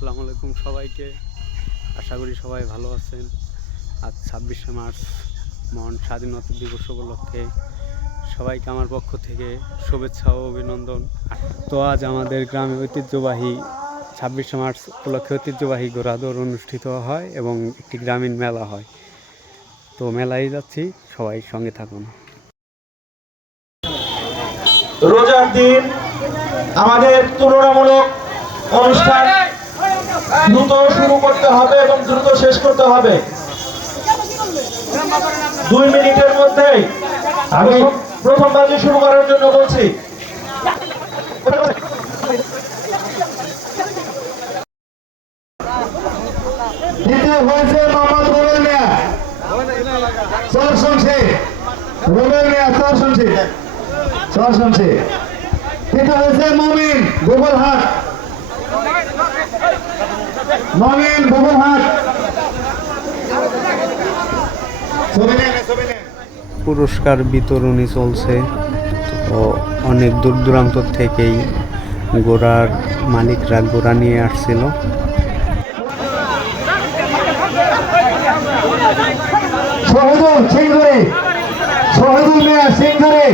আসসালামু আলাইকুম সবাইকে। আশা করি সবাই ভালো আছেন। আজ ছাব্বিশে মার্চ, মহান স্বাধীনতা দিবস উপলক্ষে সবাইকে আমার পক্ষ থেকে শুভেচ্ছা ও অভিনন্দন। তো আজ আমাদের গ্রামে ঐতিহ্যবাহী ছাব্বিশে মার্চ উপলক্ষে ঐতিহ্যবাহী ঘোড়াদৌড় অনুষ্ঠিত হয় এবং একটি গ্রামীণ মেলা হয়। তো মেলায় যাচ্ছি, সবাই সঙ্গে থাকুন। রোজার দিন আমাদের তুলনামূলক অনুষ্ঠান দ্রুত শুরু করতে হবে এবং দ্রুত শেষ করতে হবে। দুই মিনিটের মধ্যে আমি প্রথম বাজি শুরু করার জন্য বলছি। দ্বিতীয় হয়েছে মোহাম্মদ রুবেল মিয়া। চর শুনছি। রুবেল মিয়া শুনছি। চর শুনছি। হয়েছে মমিন গোবল হাট। পুরস্কার বিতরণী চলছে তো অনেক দূর দূরান্ত থেকেই ঘোড়ার মালিকরা ঘোড়া নিয়ে আসছিল। শহীদুল মিয়া সিংহরে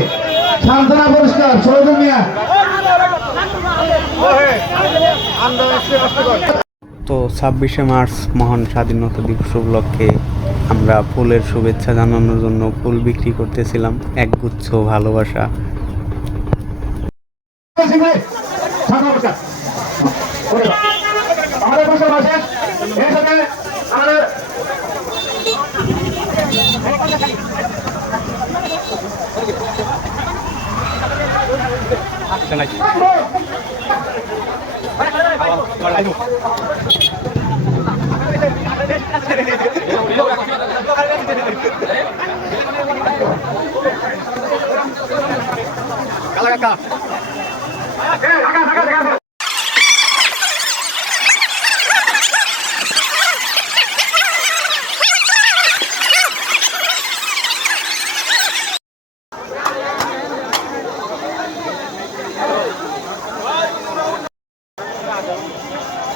সান্ত্বনা পুরস্কার শহীদুল মিয়া। তো ছাব্বিশে মার্চ মহান স্বাধীনতা দিবস উপলক্ষে আমরা ফুলের শুভেচ্ছা জানানোর জন্য ফুল বিক্রি করতেছিলাম একগুচ্ছ ভালোবাসা। আমাদের পাশে বসেন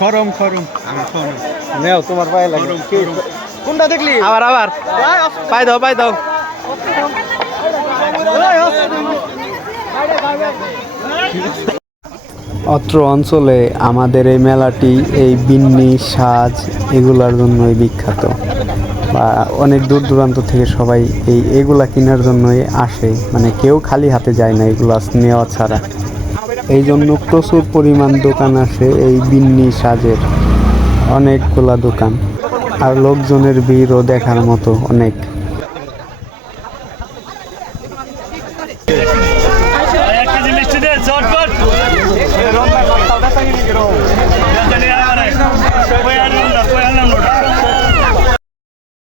খরম খরম। নেও তোমার পায়ে লাগে। কোনটা দেখলি? আবার আবার। পাই দাও পাই দাও। অত্র অঞ্চলে আমাদের এই মেলাটি এই বিন্নি সাজ এগুলার জন্যই বিখ্যাত। বা অনেক দূর দূরান্ত থেকে সবাই এই এগুলা কেনার জন্যই আসে। মানে কেউ খালি হাতে যায় না এগুলা নেওয়া ছাড়া। এই জন্য প্রচুর পরিমাণ দোকান আছে এই বিন্নি সাজের। অনেকগুলা দোকান। আর লোকজনের ভিড়ও দেখার মতো অনেক।